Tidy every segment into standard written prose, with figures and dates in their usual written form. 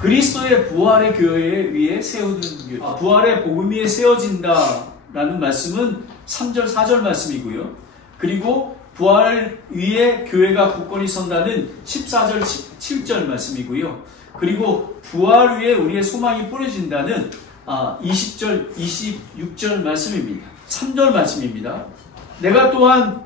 그리스도의 부활의 교회 위에 세우는 부활의 복음 위에 세워진다라는 말씀은 3절 4절 말씀이고요. 그리고 부활 위에 교회가 굳건히 선다는 14절 7절 말씀이고요. 그리고 부활 위에 우리의 소망이 뿌려진다는 20절 26절 말씀입니다. 3절 말씀입니다. 내가 또한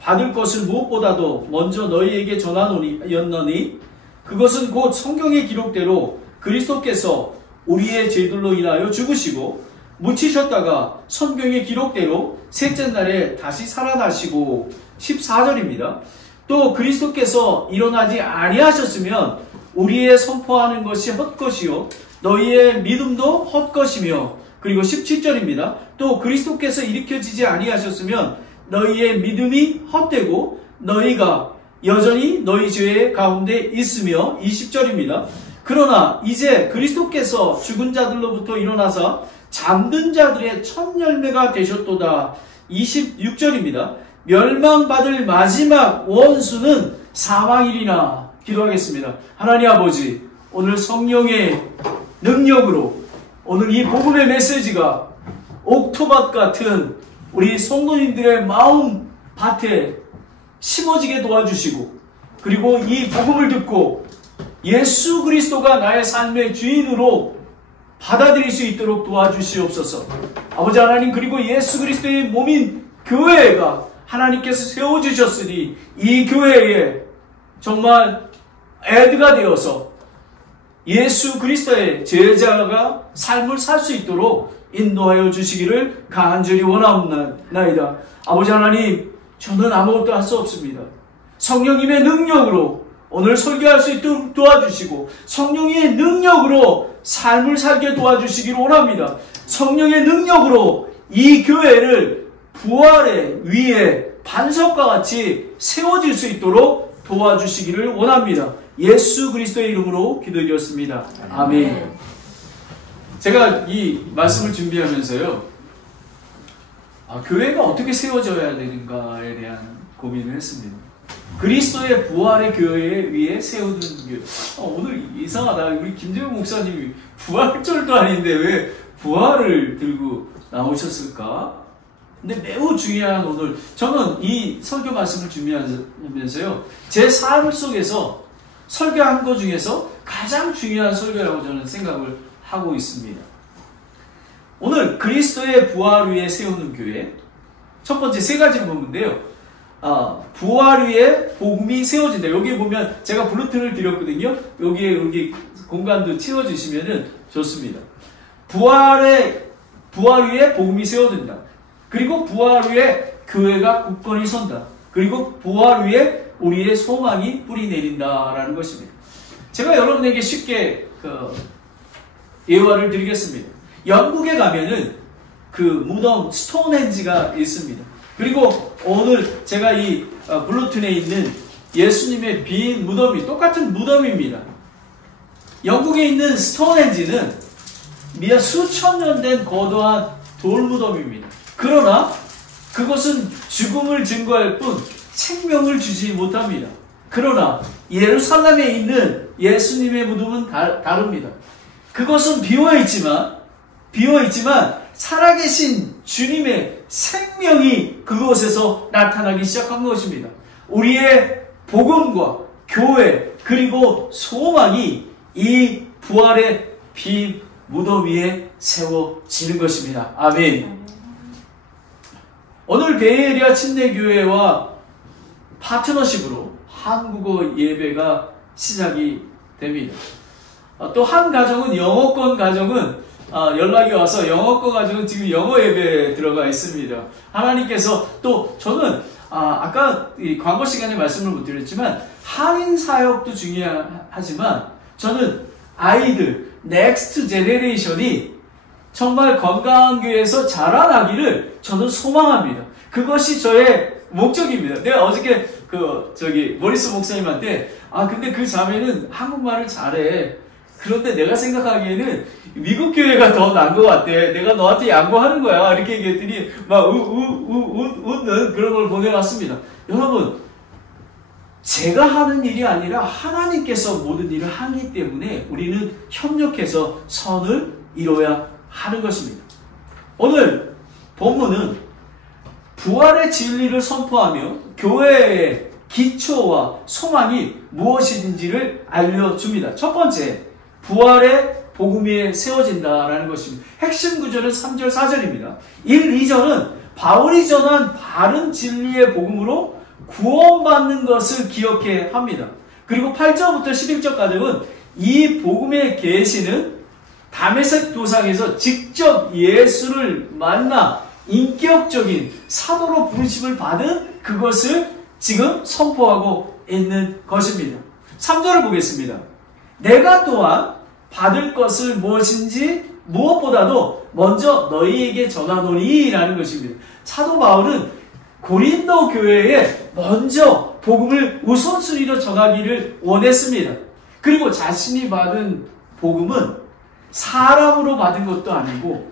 받을 것을 무엇보다도 먼저 너희에게 전하노니 그것은 곧 성경의 기록대로 그리스도께서 우리의 죄들로 인하여 죽으시고 묻히셨다가 성경의 기록대로 셋째 날에 다시 살아나시고 14절입니다. 또 그리스도께서 일어나지 아니하셨으면 우리의 선포하는 것이 헛것이요 너희의 믿음도 헛것이며 그리고 17절입니다. 또 그리스도께서 일으켜지지 아니하셨으면 너희의 믿음이 헛되고 너희가 여전히 너희 죄 가운데 있으며 20절입니다. 그러나 이제 그리스도께서 죽은 자들로부터 일어나사 잠든 자들의 첫 열매가 되셨도다. 26절입니다. 멸망받을 마지막 원수는 사망이리나. 기도하겠습니다. 하나님 아버지, 오늘 성령의 능력으로 오늘 이 복음의 메시지가 옥토밭 같은 우리 성도님들의 마음 밭에 심어지게 도와주시고 그리고 이 복음을 듣고 예수 그리스도가 나의 삶의 주인으로 받아들일 수 있도록 도와주시옵소서. 아버지 하나님, 그리고 예수 그리스도의 몸인 교회가 하나님께서 세워주셨으니 이 교회에 정말 애드가 되어서 예수 그리스도의 제자가 삶을 살 수 있도록 인도하여 주시기를 간절히 원하옵나이다. 아버지 하나님, 저는 아무것도 할 수 없습니다. 성령님의 능력으로 오늘 설교할 수 있도록 도와주시고 성령의 능력으로 삶을 살게 도와주시기를 원합니다. 성령의 능력으로 이 교회를 부활의 위에 반석과 같이 세워질 수 있도록 도와주시기를 원합니다. 예수 그리스도의 이름으로 기도드렸습니다. 아멘. 제가 이 말씀을 준비하면서요, 교회가 어떻게 세워져야 되는가에 대한 고민을 했습니다. 그리스도의 부활의 교회 위에 세우는 교회. 오늘 이상하다. 우리 김재훈 목사님이 부활절도 아닌데 왜 부활을 들고 나오셨을까? 근데 매우 중요한 오늘, 저는 이 설교 말씀을 준비하면서요, 제 삶 속에서 설교한 것 중에서 가장 중요한 설교라고 저는 생각을 하고 있습니다. 오늘 그리스도의 부활 위에 세우는 교회, 첫 번째 세 가지 부분인데요. 부활 위에 복음이 세워진다. 여기 보면 제가 블루튼을 드렸거든요. 여기 공간도 채워주시면 좋습니다. 부활 위에 복음이 세워진다. 그리고 부활 위에 교회가 굳건히 선다. 그리고 부활 위에 우리의 소망이 뿌리 내린다라는 것입니다. 제가 여러분에게 쉽게 예화를 드리겠습니다. 영국에 가면은 그 무덤 스톤헨지가 있습니다. 그리고 오늘 제가 이 블루튼에 있는 예수님의 빈 무덤이 똑같은 무덤입니다. 영국에 있는 스톤헨지는 미약 수천 년 된 거대한 돌무덤입니다. 그러나 그것은 죽음을 증거할 뿐 생명을 주지 못합니다. 그러나 예루살렘에 있는 예수님의 무덤은 다릅니다. 그것은 비어있지만 살아계신 주님의 생명이 그곳에서 나타나기 시작한 것입니다. 우리의 복음과 교회 그리고 소망이 이 부활의 빈 무덤 위에 세워지는 것입니다. 아멘. 오늘 베이에리아 침례교회와 파트너십으로 한국어 예배가 시작이 됩니다. 또 한 가정은 영어권 가정은 연락이 와서 영어권 가정은 지금 영어 예배에 들어가 있습니다. 하나님께서 또 저는 아까 광고 시간에 말씀을 못 드렸지만 한인 사역도 중요하지만 저는 아이들 넥스트 제네레이션이 정말 건강한 교회에서 자라나기를 저는 소망합니다. 그것이 저의 목적입니다. 내가 어저께 모리스 목사님한테 근데 그 자매는 한국말을 잘해. 그런데 내가 생각하기에는 미국 교회가 더 나은 것 같아. 내가 너한테 양보하는 거야. 이렇게 얘기했더니 막 웃는 그런 걸 보내왔습니다. 여러분, 제가 하는 일이 아니라 하나님께서 모든 일을 하기 때문에 우리는 협력해서 선을 이뤄야 하는 것입니다. 오늘 본문은 부활의 진리를 선포하며 교회의 기초와 소망이 무엇인지를 알려줍니다. 첫 번째, 부활의 복음 위에 세워진다라는 것입니다. 핵심 구절은 3절, 4절입니다. 1, 2절은 바울이 전한 바른 진리의 복음으로 구원받는 것을 기억해야 합니다. 그리고 8절부터 11절까지는 이 복음의 계시는 다메섹 도상에서 직접 예수를 만나 인격적인 사도로 부르심을 받은 그것을 지금 선포하고 있는 것입니다. 3절을 보겠습니다. 내가 또한 받을 것을 무엇인지 무엇보다도 먼저 너희에게 전하노니 라는 것입니다. 사도 바울은 고린도 교회에 먼저 복음을 우선순위로 전하기를 원했습니다. 그리고 자신이 받은 복음은 사람으로 받은 것도 아니고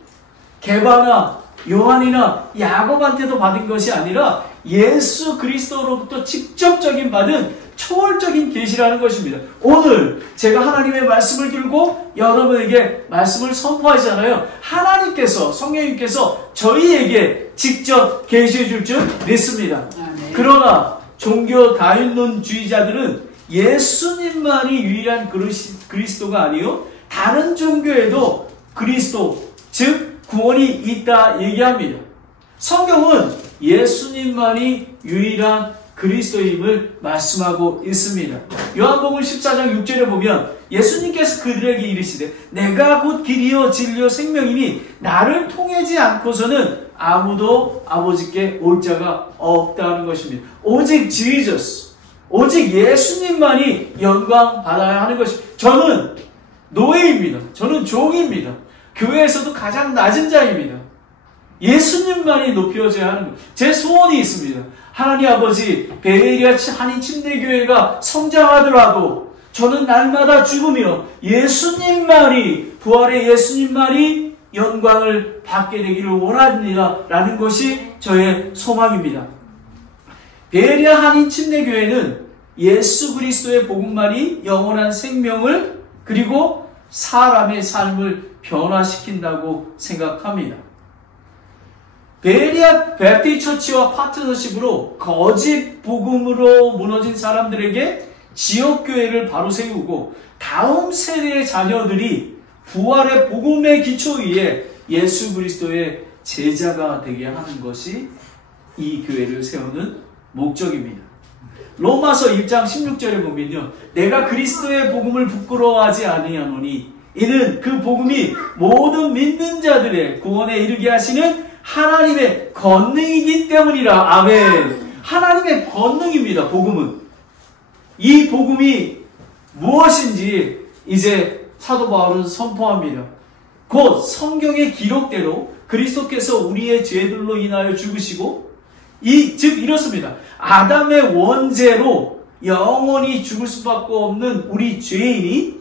게바나 요한이나 야곱한테도 받은 것이 아니라 예수 그리스도로부터 직접적인 받은 초월적인 계시라는 것입니다. 오늘 제가 하나님의 말씀을 들고 여러분에게 말씀을 선포하잖아요. 하나님께서, 성령님께서 저희에게 직접 계시해 줄 줄 믿습니다. 그러나 종교 다윈론주의자들은 예수님만이 유일한 그리스도가 아니요 다른 종교에도 그리스도, 즉 구원이 있다 얘기합니다. 성경은 예수님만이 유일한 그리스도임을 말씀하고 있습니다. 요한복음 14장 6절에 보면 예수님께서 그들에게 이르시되 내가 곧 길이요 진리요 생명이니 나를 통하지 않고서는 아무도 아버지께 올 자가 없다는 것입니다. 오직 Jesus, 오직 예수님만이 영광 받아야 하는 것입니다. 저는 노예입니다. 저는 종입니다. 교회에서도 가장 낮은 자입니다. 예수님만이 높여져야 하는 것. 제 소원이 있습니다. 하나님 아버지, 베레리아 한인 침례교회가 성장하더라도 저는 날마다 죽으며 예수님만이, 부활의 예수님만이 영광을 받게 되기를 원합니다. 라는 것이 저의 소망입니다. 베레리아 한인 침례교회는 예수 그리스도의 복음만이 영원한 생명을 그리고 사람의 삶을 변화시킨다고 생각합니다. 베리아 베티 처치와 파트너십으로 거짓 복음으로 무너진 사람들에게 지역교회를 바로 세우고 다음 세대의 자녀들이 부활의 복음의 기초 위에 예수 그리스도의 제자가 되게 하는 것이 이 교회를 세우는 목적입니다. 로마서 1장 16절에 보면요. 내가 그리스도의 복음을 부끄러워하지 아니하노니 이는 그 복음이 모든 믿는 자들의 구원에 이르게 하시는 하나님의 권능이기 때문이라. 아멘. 하나님의 권능입니다. 복음은. 이 복음이 무엇인지 이제 사도 바울은 선포합니다. 곧 성경의 기록대로 그리스도께서 우리의 죄들로 인하여 죽으시고 즉 이렇습니다. 아담의 원죄로 영원히 죽을 수밖에 없는 우리 죄인이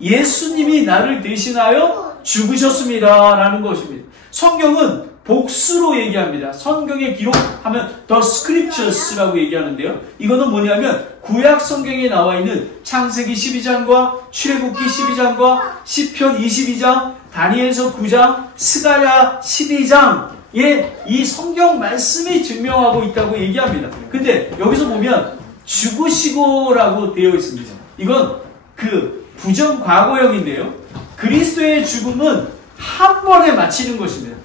예수님이 나를 대신하여 죽으셨습니다. 라는 것입니다. 성경은 복수로 얘기합니다. 성경에 기록하면 The Scriptures라고 얘기하는데요. 이거는 뭐냐면 구약 성경에 나와 있는 창세기 12장과 출애굽기 12장과 시편 22장, 다니엘서 9장, 스가랴 12장에 이 성경 말씀이 증명하고 있다고 얘기합니다. 근데 여기서 보면 죽으시고라고 되어 있습니다. 이건 그 부정 과거형인데요. 그리스도의 죽음은 한 번에 마치는 것입니다.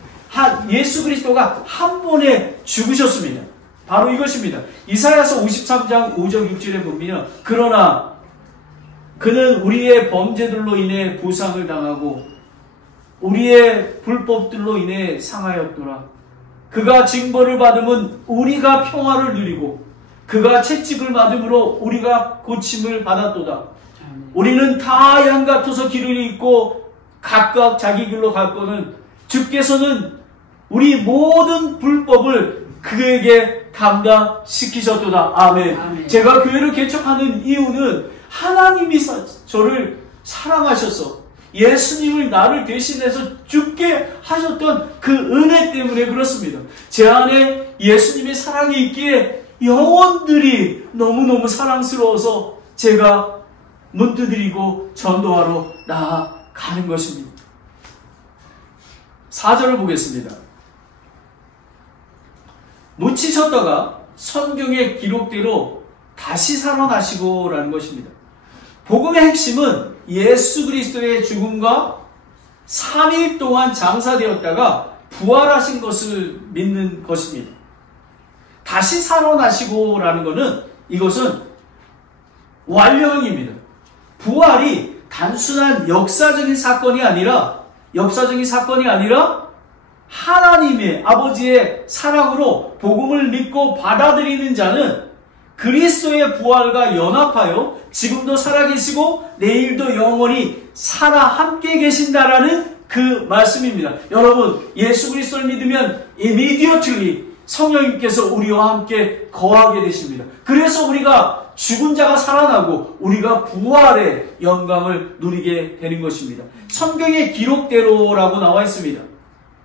예수 그리스도가 한 번에 죽으셨습니다. 바로 이것입니다. 이사야서 53장 5절 6절에 보면 그러나 그는 우리의 범죄들로 인해 부상을 당하고 우리의 불법들로 인해 상하였더라. 그가 징벌을 받음은 우리가 평화를 누리고 그가 채찍을 맞음으로 우리가 고침을 받았도다. 우리는 다 양 같아서 길을 잃고 각각 자기 길로 갔거든 주께서는 우리 모든 불법을 그에게 감당시키셨도다. 아멘. 아멘. 제가 교회를 개척하는 이유는 하나님이 저를 사랑하셔서 예수님을 나를 대신해서 죽게 하셨던 그 은혜 때문에 그렇습니다. 제 안에 예수님의 사랑이 있기에 영혼들이 너무너무 사랑스러워서 제가 문 두드리고 전도하러 나아가는 것입니다. 4절을 보겠습니다. 놓치셨다가 성경의 기록대로 다시 살아나시고 라는 것입니다. 복음의 핵심은 예수 그리스도의 죽음과 3일 동안 장사되었다가 부활하신 것을 믿는 것입니다. 다시 살아나시고 라는 것은 이것은 완료형입니다. 부활이 단순한 역사적인 사건이 아니라 하나님의 아버지의 사랑으로 복음을 믿고 받아들이는 자는 그리스도의 부활과 연합하여 지금도 살아계시고 내일도 영원히 살아 함께 계신다라는 그 말씀입니다. 여러분, 예수 그리스도를 믿으면 immediately 성령님께서 우리와 함께 거하게 되십니다. 그래서 우리가 죽은 자가 살아나고 우리가 부활의 영광을 누리게 되는 것입니다. 성경의 기록대로라고 나와 있습니다.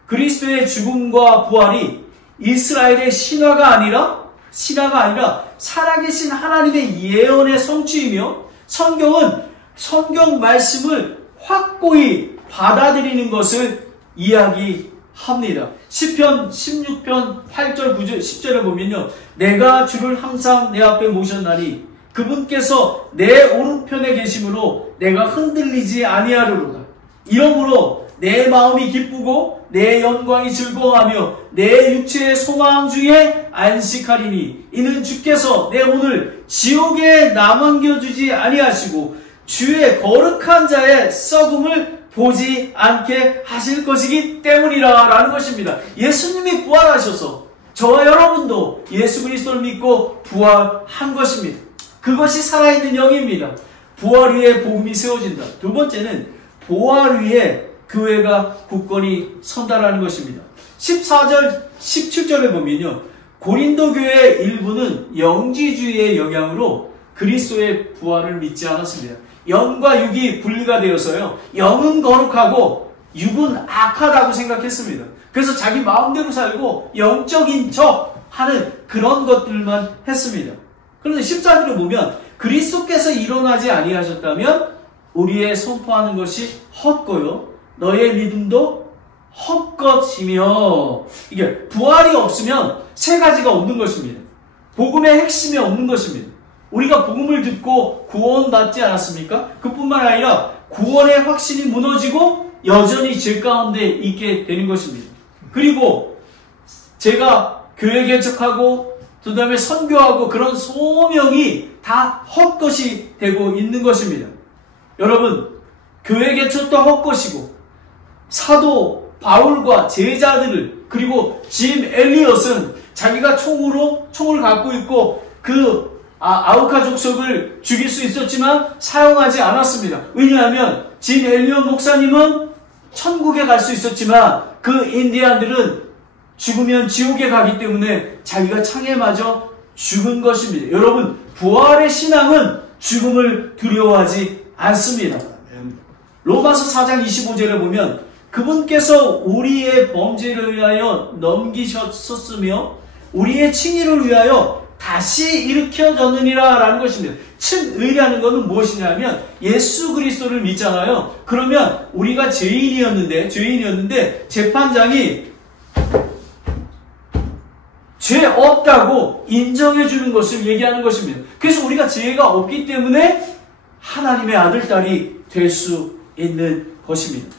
그리스도의 죽음과 부활이 이스라엘의 신화가 아니라 살아계신 하나님의 예언의 성취이며 성경은 성경 말씀을 확고히 받아들이는 것을 이야기합니다. 시편 16편 8절 9절 10절에 보면요, 내가 주를 항상 내 앞에 모셨나니 그분께서 내 오른편에 계심으로 내가 흔들리지 아니하리로다. 이러므로 내 마음이 기쁘고 내 영광이 즐거워하며 내 육체의 소망 중에 안식하리니 이는 주께서 내 오늘 지옥에 남겨주지 아니하시고 주의 거룩한 자의 썩음을 보지 않게 하실 것이기 때문이라 라는 것입니다. 예수님이 부활하셔서 저와 여러분도 예수 그리스도를 믿고 부활한 것입니다. 그것이 살아있는 영입니다. 부활 위에 복음이 세워진다. 두 번째는 부활 위에 교회가 굳건히 선다라는 것입니다. 14절, 17절에 보면요, 고린도 교회의 일부는 영지주의의 영향으로 그리스도의 부활을 믿지 않았습니다. 영과 육이 분리가 되어서요, 영은 거룩하고 육은 악하다고 생각했습니다. 그래서 자기 마음대로 살고 영적인 척 하는 그런 것들만 했습니다. 그런데 14절을 보면 그리스도께서 일어나지 아니하셨다면 우리의 선포하는 것이 헛고요, 너의 믿음도 헛것이며, 이게 부활이 없으면 세 가지가 없는 것입니다. 복음의 핵심이 없는 것입니다. 우리가 복음을 듣고 구원받지 않았습니까? 그뿐만 아니라 구원의 확신이 무너지고 여전히 죄 가운데 있게 되는 것입니다. 그리고 제가 교회 개척하고 그 다음에 선교하고 그런 소명이 다 헛것이 되고 있는 것입니다. 여러분, 교회 개척도 헛것이고 사도 바울과 제자들을, 그리고 짐 엘리엇은 자기가 총을 갖고 있고 그 아우카 족속을 죽일 수 있었지만 사용하지 않았습니다. 왜냐하면 짐 엘리엇 목사님은 천국에 갈 수 있었지만 그 인디안들은 죽으면 지옥에 가기 때문에 자기가 창에 맞아 죽은 것입니다. 여러분, 부활의 신앙은 죽음을 두려워하지 않습니다. 로마서 4장 25절에 보면 그분께서 우리의 범죄를 위하여 넘기셨으며 우리의 칭의를 위하여 다시 일으켜졌느니라 라는 것입니다. 칭의라는 것은 무엇이냐면 예수 그리스도를 믿잖아요. 그러면 우리가 죄인이었는데 재판장이 죄 없다고 인정해 주는 것을 얘기하는 것입니다. 그래서 우리가 죄가 없기 때문에 하나님의 아들, 딸이 될 수 있는 것입니다.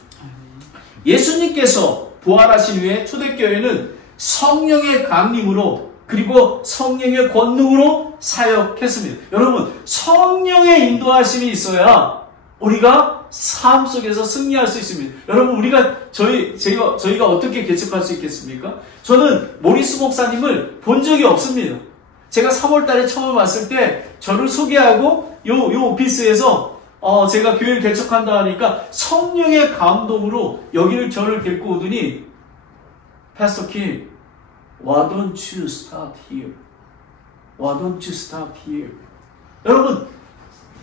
예수님께서 부활하신 후에 초대교회는 성령의 강림으로 그리고 성령의 권능으로 사역했습니다. 여러분, 성령의 인도하심이 있어야 우리가 삶 속에서 승리할 수 있습니다. 여러분, 저희가 어떻게 개척할 수 있겠습니까? 저는 모리스 목사님을 본 적이 없습니다. 제가 3월 달에 처음 왔을 때 저를 소개하고 요 오피스에서 제가 교회를 개척한다 하니까 성령의 감동으로 저를 데리고 오더니 Pastor Kim, why don't you start here? Why don't you start here? 여러분,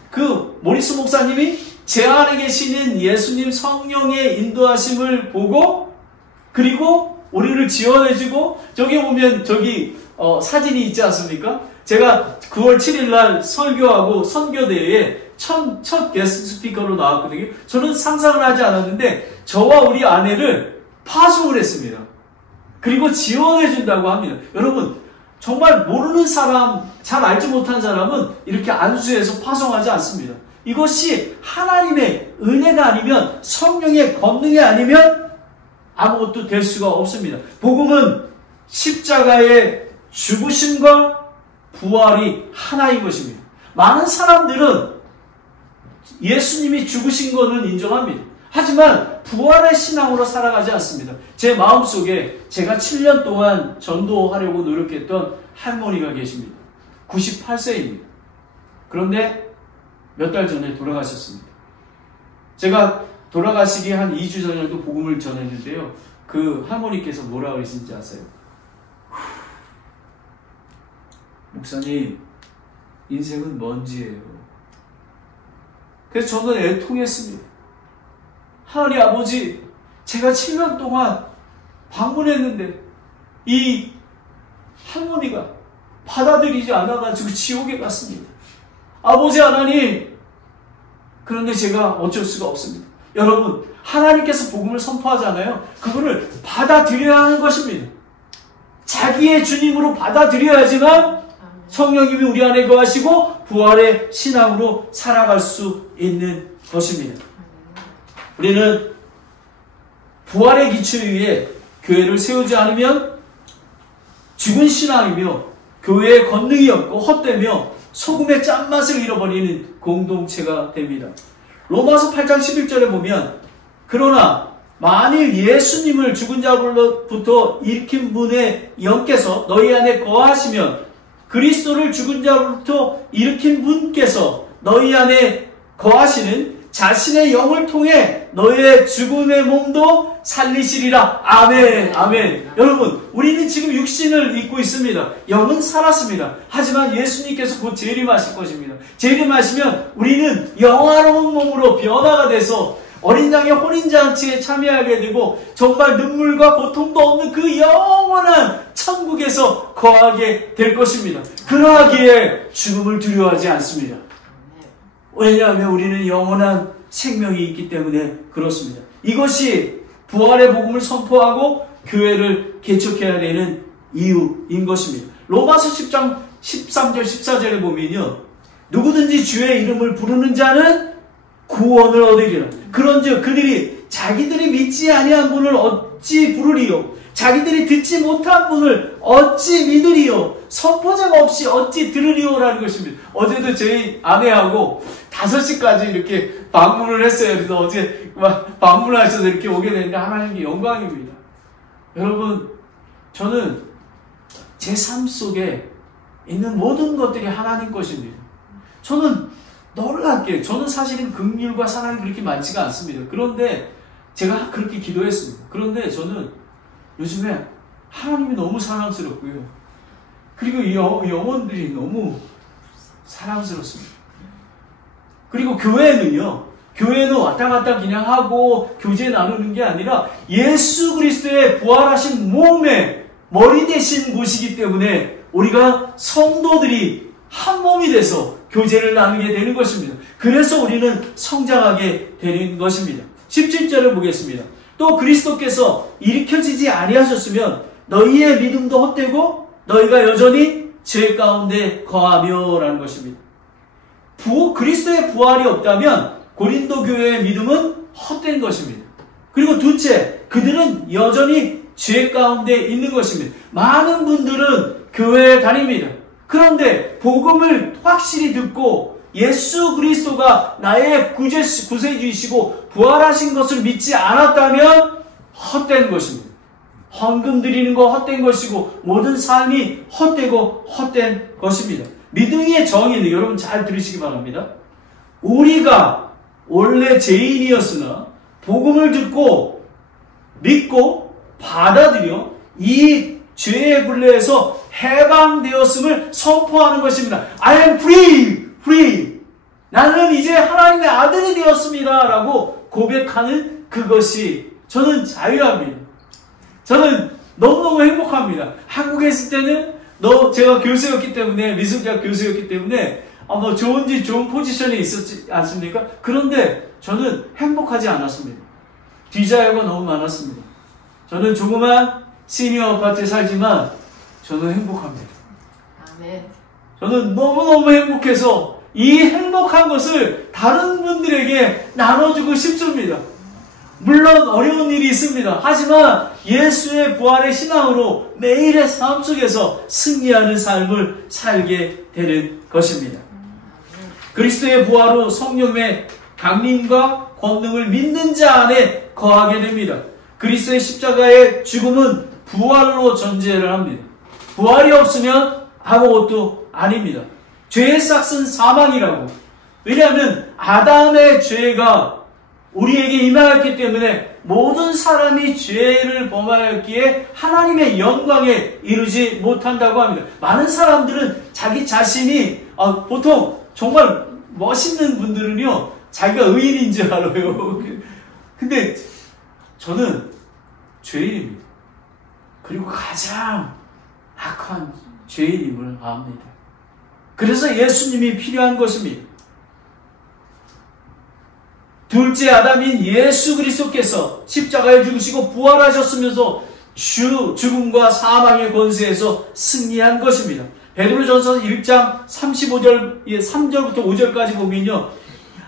그 모리스 목사님이 제 안에 계시는 예수님 성령의 인도하심을 보고 그리고 우리를 지원해주고 저기 보면 저기 사진이 있지 않습니까? 제가 9월 7일 날 설교하고 선교대회에 첫 게스트 스피커로 나왔거든요. 저는 상상을 하지 않았는데 저와 우리 아내를 파송을 했습니다. 그리고 지원해 준다고 합니다. 여러분, 정말 모르는 사람, 잘 알지 못한 사람은 이렇게 안수해서 파송하지 않습니다. 이것이 하나님의 은혜가 아니면, 성령의 권능이 아니면 아무것도 될 수가 없습니다. 복음은 십자가의 죽으심과 부활이 하나인 것입니다. 많은 사람들은 예수님이 죽으신 것은 인정합니다. 하지만 부활의 신앙으로 살아가지 않습니다. 제 마음속에 제가 7년 동안 전도하려고 노력했던 할머니가 계십니다. 98세입니다. 그런데 몇 달 전에 돌아가셨습니다. 제가 돌아가시기 한 2주 전에도 복음을 전했는데요. 그 할머니께서 뭐라 그러신지 아세요? 목사님, 인생은 먼지예요. 그래서 저는 애통했습니다. 하나님 아버지, 제가 7년 동안 방문했는데 이 할머니가 받아들이지 않아가지고 지옥에 갔습니다. 아버지 하나님, 그런데 제가 어쩔 수가 없습니다. 여러분, 하나님께서 복음을 선포하잖아요. 그거를 받아들여야 하는 것입니다. 자기의 주님으로 받아들여야지만 성령님이 우리 안에 거하시고 부활의 신앙으로 살아갈 수 있는 것입니다. 우리는 부활의 기초 위에 교회를 세우지 않으면 죽은 신앙이며 교회의 권능이 없고 헛되며 소금의 짠맛을 잃어버리는 공동체가 됩니다. 로마서 8장 11절에 보면, 그러나 만일 예수님을 죽은 자로부터 일으킨 분의 영께서 너희 안에 거하시면 그리스도를 죽은 자로부터 일으킨 분께서 너희 안에 거하시는 자신의 영을 통해 너희의 죽음의 몸도 살리시리라. 아멘, 아멘. 여러분, 우리는 지금 육신을 입고 있습니다. 영은 살았습니다. 하지만 예수님께서 곧 재림하실 것입니다. 재림하시면 우리는 영화로운 몸으로 변화가 돼서 어린 양의 혼인잔치에 참여하게 되고 정말 눈물과 고통도 없는 그 영원한 천국에서 거하게 될 것입니다. 그러하기에 죽음을 두려워하지 않습니다. 왜냐하면 우리는 영원한 생명이 있기 때문에 그렇습니다. 이것이 부활의 복음을 선포하고 교회를 개척해야 되는 이유인 것입니다. 로마서 10장 13절 14절에 보면요, 누구든지 주의 이름을 부르는 자는 구원을 얻으리라. 그런즉 그들이 자기들이 믿지 아니한 분을 어찌 부르리요? 자기들이 듣지 못한 분을 어찌 믿으리요? 선포자가 없이 어찌 들으리요라는 것입니다. 어제도 저희 아내하고 5시까지 이렇게 방문을 했어요. 그래서 어제 막 방문하셔서 이렇게 오게 되는데 하나님께 영광입니다. 여러분, 저는 제 삶 속에 있는 모든 것들이 하나님 것입니다. 저는 놀랍게, 저는 사실은 긍휼과 사랑이 그렇게 많지가 않습니다. 그런데 제가 그렇게 기도했습니다. 그런데 저는 요즘에 하나님이 너무 사랑스럽고요. 그리고 영혼들이 너무 사랑스럽습니다. 그리고 교회는 왔다 갔다 그냥 하고 교제 나누는 게 아니라 예수 그리스도의 부활하신 몸의 머리 되신 곳이기 때문에 우리가 성도들이 한 몸이 돼서 교제를 나누게 되는 것입니다. 그래서 우리는 성장하게 되는 것입니다. 17절을 보겠습니다. 또 그리스도께서 일으켜지지 아니하셨으면 너희의 믿음도 헛되고 너희가 여전히 죄 가운데 거하며 라는 것입니다. 그리스도의 부활이 없다면 고린도 교회의 믿음은 헛된 것입니다. 그리고 둘째, 그들은 여전히 죄 가운데 있는 것입니다. 많은 분들은 교회에 다닙니다. 그런데 복음을 확실히 듣고 예수 그리스도가 나의 구세주이시고 부활하신 것을 믿지 않았다면 헛된 것입니다. 헌금 드리는 거 헛된 것이고 모든 삶이 헛되고 헛된 것입니다. 믿음의 정의는 여러분 잘 들으시기 바랍니다. 우리가 원래 죄인이었으나 복음을 듣고 믿고 받아들여 이 죄의 굴레에서 해방되었음을 선포하는 것입니다. I am free. 나는 이제 하나님의 아들이 되었습니다. 라고 고백하는 그것이 저는 자유합니다. 저는 너무너무 행복합니다. 한국에 있을 때는 제가 교수였기 때문에, 미술대학 교수였기 때문에, 좋은 포지션에 있었지 않습니까? 그런데 저는 행복하지 않았습니다. 디자이어가 너무 많았습니다. 저는 조그만 시니어 아파트에 살지만, 저는 행복합니다. 아멘. 저는 너무너무 행복해서, 이 행복한 것을 다른 분들에게 나눠주고 싶습니다. 물론 어려운 일이 있습니다. 하지만 예수의 부활의 신앙으로 매일의 삶 속에서 승리하는 삶을 살게 되는 것입니다. 그리스도의 부활로 성령의 강림과 권능을 믿는 자 안에 거하게 됩니다. 그리스도의 십자가의 죽음은 부활로 전제를 합니다. 부활이 없으면 아무것도 아닙니다. 죄의 삭은 사망이라고. 왜냐하면 아담의 죄가 우리에게 임하였기 때문에 모든 사람이 죄를 범하였기에 하나님의 영광에 이르지 못한다고 합니다. 많은 사람들은 자기 자신이 보통 정말 멋있는 분들은요, 자기가 의인인 줄 알아요. 근데 저는 죄인입니다. 그리고 가장 악한 죄인임을 압니다. 그래서 예수님이 필요한 것입니다. 둘째 아담인 예수 그리스도께서 십자가에 죽으시고 부활하셨으면서 죽음과 사망의 권세에서 승리한 것입니다. 베드로전서 1장 3절부터 5절까지 보면요,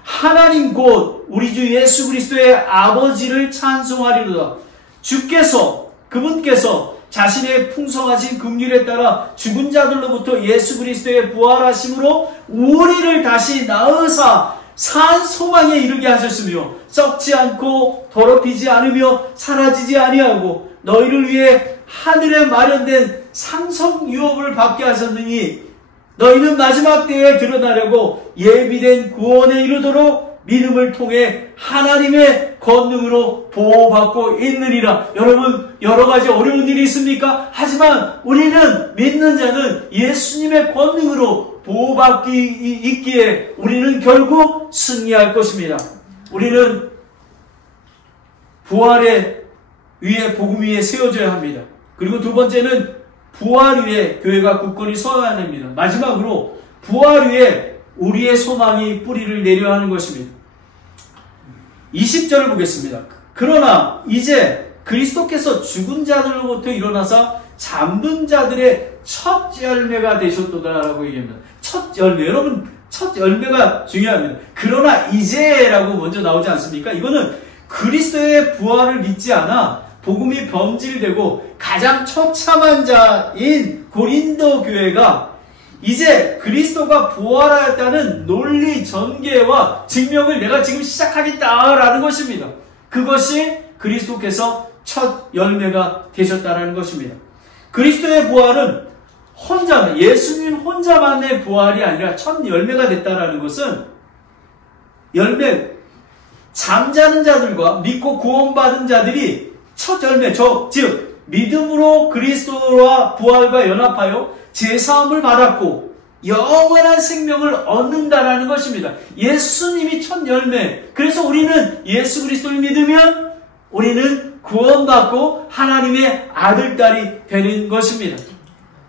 하나님 곧 우리 주 예수 그리스도의 아버지를 찬송하리로다. 그분께서 자신의 풍성하신 긍휼에 따라 죽은 자들로부터 예수 그리스도의 부활하심으로 우리를 다시 낳으사 산 소망에 이르게 하셨으며, 썩지 않고 더럽히지 않으며 사라지지 아니하고 너희를 위해 하늘에 마련된 상속 유업을 받게 하셨느니, 너희는 마지막 때에 드러나려고 예비된 구원에 이르도록 믿음을 통해 하나님의 권능으로 보호받고 있느니라. 여러분, 여러 가지 어려운 일이 있습니까? 하지만 우리는, 믿는 자는 예수님의 권능으로 보호받기 있기에 우리는 결국 승리할 것입니다. 우리는 부활의 위에, 복음 위에 세워져야 합니다. 그리고 두 번째는 부활 위에 교회가 굳건히 서야 됩니다. 마지막으로 부활 위에 우리의 소망이 뿌리를 내려야 하는 것입니다. 20절을 보겠습니다. 그러나 이제 그리스도께서 죽은 자들로부터 일어나서 잠든 자들의 첫 열매가 되셨도다라고 얘기합니다. 첫 열매. 여러분, 첫 열매가 중요합니다. 그러나 이제라고 먼저 나오지 않습니까? 이거는 그리스도의 부활을 믿지 않아 복음이 변질되고 가장 처참한 자인 고린도 교회가 이제 그리스도가 부활하였다는 논리 전개와 증명을 내가 지금 시작하겠다라는 것입니다. 그것이 그리스도께서 첫 열매가 되셨다는 것입니다. 그리스도의 부활은 예수님 혼자만의 부활이 아니라 첫 열매가 됐다는 것은, 잠자는 자들과 믿고 구원받은 자들이 첫 열매, 즉 믿음으로 그리스도와 부활과 연합하여 제사함을 받았고 영원한 생명을 얻는다라는 것입니다. 예수님이 첫 열매. 그래서 우리는 예수 그리스도를 믿으면 우리는 구원받고 하나님의 아들, 딸이 되는 것입니다.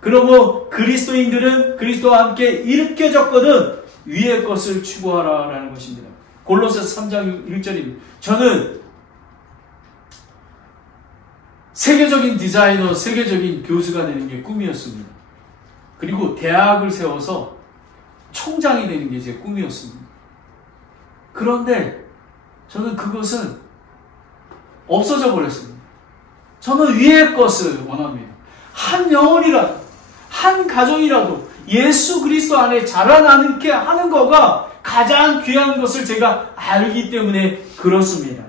그러므로 그리스도인들은 그리스도와 함께 일으켜졌거든 위의 것을 추구하라라는 것입니다. 골로새서 3장 1절입니다. 저는 세계적인 디자이너, 세계적인 교수가 되는 게 꿈이었습니다. 그리고 대학을 세워서 총장이 되는 게 제 꿈이었습니다. 그런데 저는 그것은 없어져 버렸습니다. 저는 위의 것을 원합니다. 한 영혼이라도, 한 가정이라도 예수 그리스도 안에 자라나게 하는 거가 가장 귀한 것을 제가 알기 때문에 그렇습니다.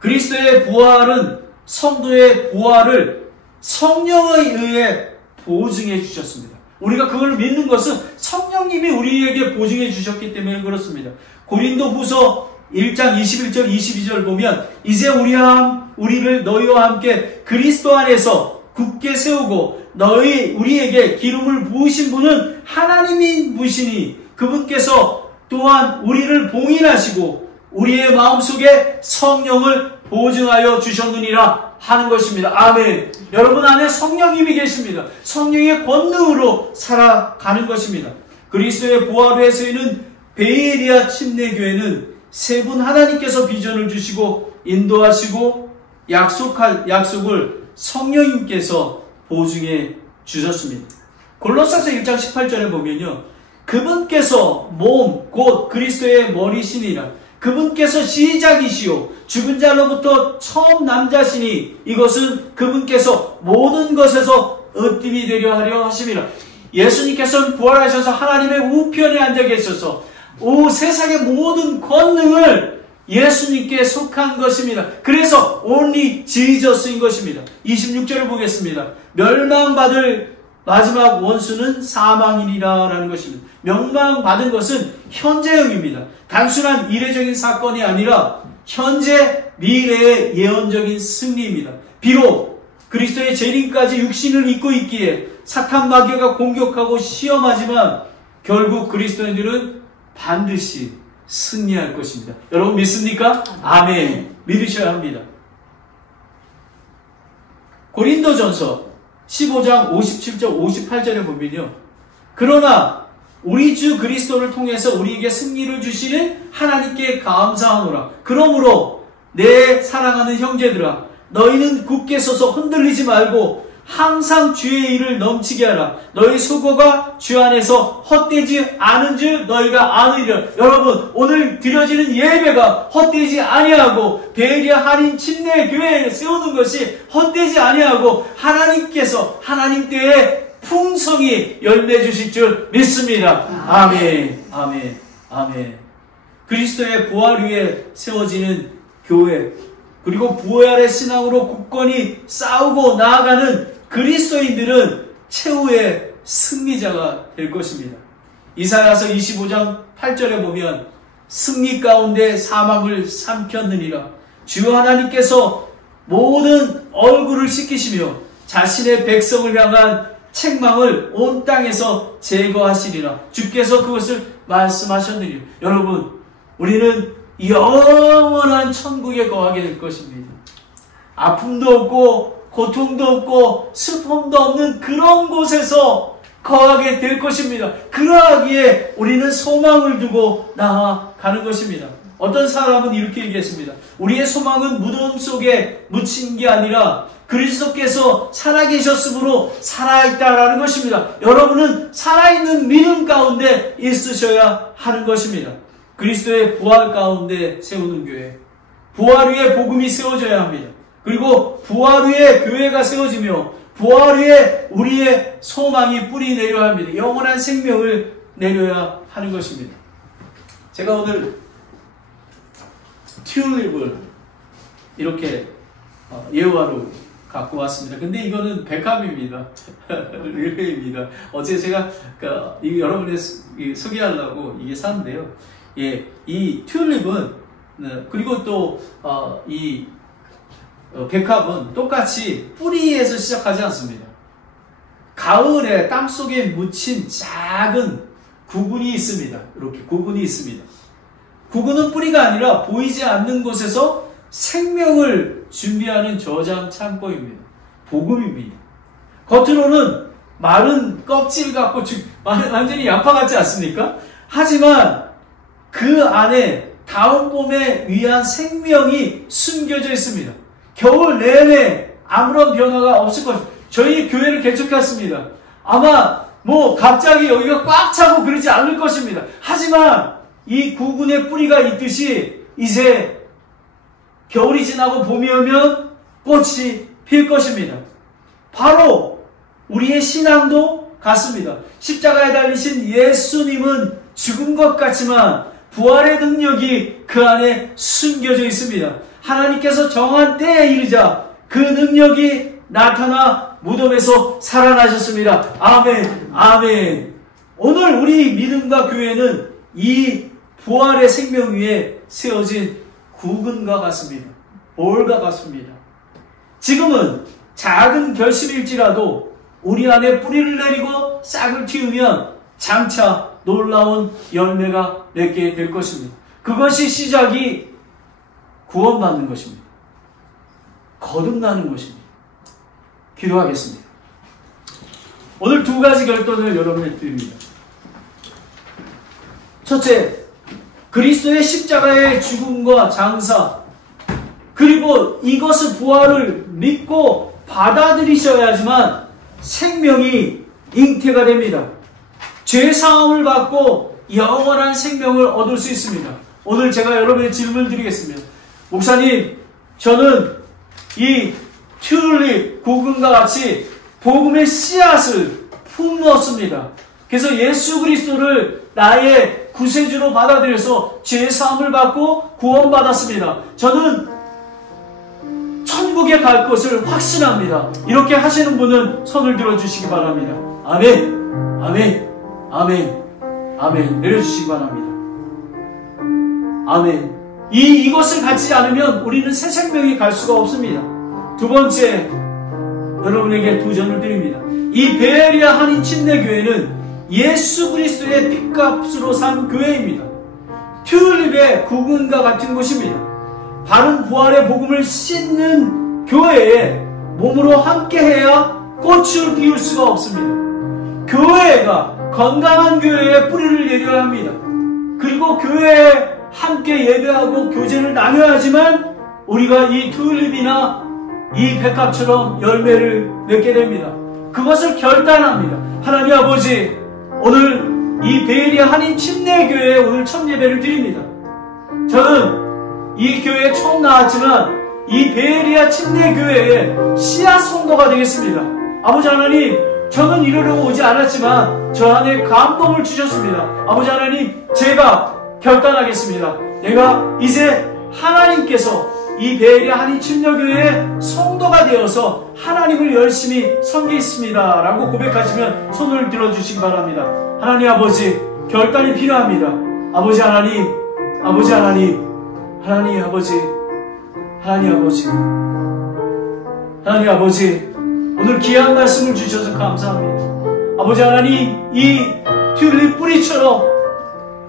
그리스도의 부활은 성도의 부활을 성령에 의해 보증해 주셨습니다. 우리가 그걸 믿는 것은 성령님이 우리에게 보증해 주셨기 때문에 그렇습니다. 고린도후서 1장 21절 22절 보면, 이제 우리를 너희와 함께 그리스도 안에서 굳게 세우고 우리에게 기름을 부으신 분은 하나님이 부으시니 그분께서 또한 우리를 봉인하시고 우리의 마음속에 성령을 보증하여 주셨느니라 하는 것입니다. 아멘. 여러분 안에 성령님이 계십니다. 성령의 권능으로 살아가는 것입니다. 그리스도의 부활 후에 세우는 베에리아 침례교회는 세 분 하나님께서 비전을 주시고 인도하시고 약속할 약속을 성령님께서 보증해 주셨습니다. 골로새서 1장 18절에 보면요, 그분께서 몸 곧 그리스도의 머리시니라. 그분께서 시작이시요 죽은 자로부터 처음 남자시니 이것은 그분께서 모든 것에서 으뜸이 되려 하려 하심이라. 예수님께서는 부활하셔서 하나님의 우편에 앉아 계셔서 세상의 모든 권능을 예수님께 속한 것입니다. 그래서 only Jesus인 것입니다. 26절을 보겠습니다. 멸망받을 마지막 원수는 사망이니라 라는 것입니다. 명망받은 것은 현재형입니다. 단순한 이례적인 사건이 아니라 현재 미래의 예언적인 승리입니다. 비록 그리스도의 재림까지 육신을 입고 있기에 사탄 마귀가 공격하고 시험하지만 결국 그리스도인들은 반드시 승리할 것입니다. 여러분 믿습니까? 아멘. 믿으셔야 합니다. 고린도전서 15장 57절 58절에 보면요, 그러나 우리 주 그리스도를 통해서 우리에게 승리를 주시는 하나님께 감사하노라. 그러므로 내 사랑하는 형제들아, 너희는 굳게 서서 흔들리지 말고 항상 주의 일을 넘치게 하라. 너희 수고가 주 안에서 헛되지 않은 줄 너희가 아느니라. 여러분, 오늘 드려지는 예배가 헛되지 아니하고 베에리아 할인 침례 교회에 세우는 것이 헛되지 아니하고 하나님께서 하나님 때에 풍성히 열매 주실 줄 믿습니다. 아멘. 아멘. 아멘. 그리스도의 부활 위에 세워지는 교회, 그리고 부활의 신앙으로 굳건히 싸우고 나아가는 그리스도인들은 최후의 승리자가 될 것입니다. 이사야서 25장 8절에 보면 승리 가운데 사망을 삼켰느니라. 주 하나님께서 모든 얼굴을 씻기시며 자신의 백성을 향한 책망을 온 땅에서 제거하시리라. 주께서 그것을 말씀하셨느니라. 여러분, 우리는 영원한 천국에 거하게 될 것입니다. 아픔도 없고 고통도 없고 슬픔도 없는 그런 곳에서 거하게 될 것입니다. 그러하기에 우리는 소망을 두고 나아가는 것입니다. 어떤 사람은 이렇게 얘기했습니다. 우리의 소망은 무덤 속에 묻힌 게 아니라 그리스도께서 살아계셨으므로 살아있다라는 것입니다. 여러분은 살아있는 믿음 가운데 있으셔야 하는 것입니다. 그리스도의 부활 가운데 세우는 교회, 부활 위에 복음이 세워져야 합니다. 그리고 부활 위에 교회가 세워지며 부활 위에 우리의 소망이 뿌리 내려야 합니다. 영원한 생명을 내려야 하는 것입니다. 제가 오늘 튤립을 이렇게 예화로 갖고 왔습니다. 근데 이거는 백합입니다. 릴레이입니다. 어제 제가 여러분의 소개하려고 이게 샀는데요. 예, 이 튤립은 그리고 또 이 백합은 똑같이 뿌리에서 시작하지 않습니다. 가을에 땅속에 묻힌 작은 구근이 있습니다. 이렇게 구근이 있습니다. 구근은 뿌리가 아니라 보이지 않는 곳에서 생명을 준비하는 저장 창고입니다. 복음입니다. 겉으로는 마른 껍질 같고 완전히 양파 같지 않습니까? 하지만 그 안에 다음 봄에 위한 생명이 숨겨져 있습니다. 겨울 내내 아무런 변화가 없을 것입니다. 저희 교회를 개척했습니다. 아마 갑자기 여기가 꽉 차고 그러지 않을 것입니다. 하지만 이 구근의 뿌리가 있듯이 이제 겨울이 지나고 봄이 오면 꽃이 필 것입니다. 바로 우리의 신앙도 같습니다. 십자가에 달리신 예수님은 죽은 것 같지만 부활의 능력이 그 안에 숨겨져 있습니다. 하나님께서 정한 때에 이르자 그 능력이 나타나 무덤에서 살아나셨습니다. 아멘, 아멘. 오늘 우리 믿음과 교회는 이 부활의 생명 위에 세워진 구근과 같습니다. 볼과 같습니다. 지금은 작은 결심일지라도 우리 안에 뿌리를 내리고 싹을 틔우면 장차 놀라운 열매가 맺게 될 것입니다. 그것이 시작이 구원받는 것입니다. 거듭나는 것입니다. 기도하겠습니다. 오늘 두 가지 결단을 여러분에게 드립니다. 첫째, 그리스도의 십자가의 죽음과 장사, 그리고 이것을 부활을 믿고 받아들이셔야지만 생명이 잉태가 됩니다. 죄사함을 받고 영원한 생명을 얻을 수 있습니다. 오늘 제가 여러분의 질문을 드리겠습니다. 목사님, 저는 이 튤립 복음과 같이 복음의 씨앗을 품었습니다. 그래서 예수 그리스도를 나의 구세주로 받아들여서 죄사함을 받고 구원받았습니다. 저는 천국에 갈 것을 확신합니다. 이렇게 하시는 분은 손을 들어주시기 바랍니다. 아멘, 아멘, 아멘, 아멘. 내려주시기 바랍니다. 아멘. 이것을 갖지 않으면 우리는 새 생명이 갈 수가 없습니다. 두 번째, 여러분에게 도전을 드립니다. 이 베에리아 한인 침례교회는 예수 그리스도의 핏값으로 산 교회입니다. 튤립의 구근과 같은 곳입니다. 바른 부활의 복음을 씻는 교회에 몸으로 함께해야 꽃을 피울 수가 없습니다. 교회가 건강한 교회에 뿌리를 내려야 합니다. 그리고 교회에 함께 예배하고 교제를 나눠야지만 우리가 이 튤립이나 이 백합처럼 열매를 맺게 됩니다. 그것을 결단합니다. 하나님 아버지, 오늘 이 베에리아 한인 침례교회에 오늘 첫 예배를 드립니다. 저는 이 교회에 처음 나왔지만 이 베에리아 침례교회의 씨앗 성도가 되겠습니다. 아버지 하나님, 저는 이러려고 오지 않았지만 저 안에 감동을 주셨습니다. 아버지 하나님, 제가 결단하겠습니다. 내가 이제 하나님께서 이 베에리아 한인 침례교회의 성도가 되어서 하나님을 열심히 섬기겠습니다 라고 고백하시면 손을 들어주시기 바랍니다. 하나님 아버지, 결단이 필요합니다. 아버지 하나님, 아버지 하나님, 하나님 아버지, 하나님 아버지, 하나님 아버지, 오늘 귀한 말씀을 주셔서 감사합니다. 아버지 하나님, 이 튤립 뿌리처럼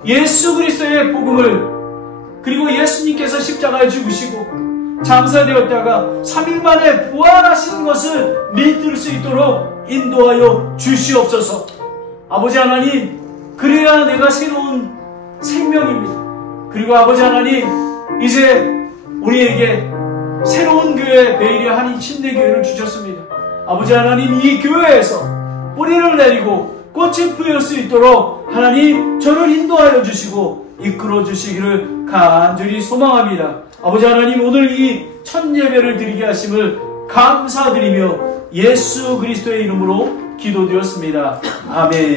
예수 그리스도의 복음을, 그리고 예수님께서 십자가에 죽으시고 장사되었다가 3일 만에 부활하신 것을 믿을 수 있도록 인도하여 주시옵소서. 아버지 하나님, 그래야 내가 새로운 생명입니다. 그리고 아버지 하나님, 이제 우리에게 새로운 교회 베에리아 한인 침례교회를 주셨습니다. 아버지 하나님, 이 교회에서 뿌리를 내리고 꽃을 피울 수 있도록 하나님 저를 인도하여 주시고 이끌어 주시기를 간절히 소망합니다. 아버지 하나님, 오늘 이 첫 예배를 드리게 하심을 감사드리며 예수 그리스도의 이름으로 기도드렸습니다. 아멘.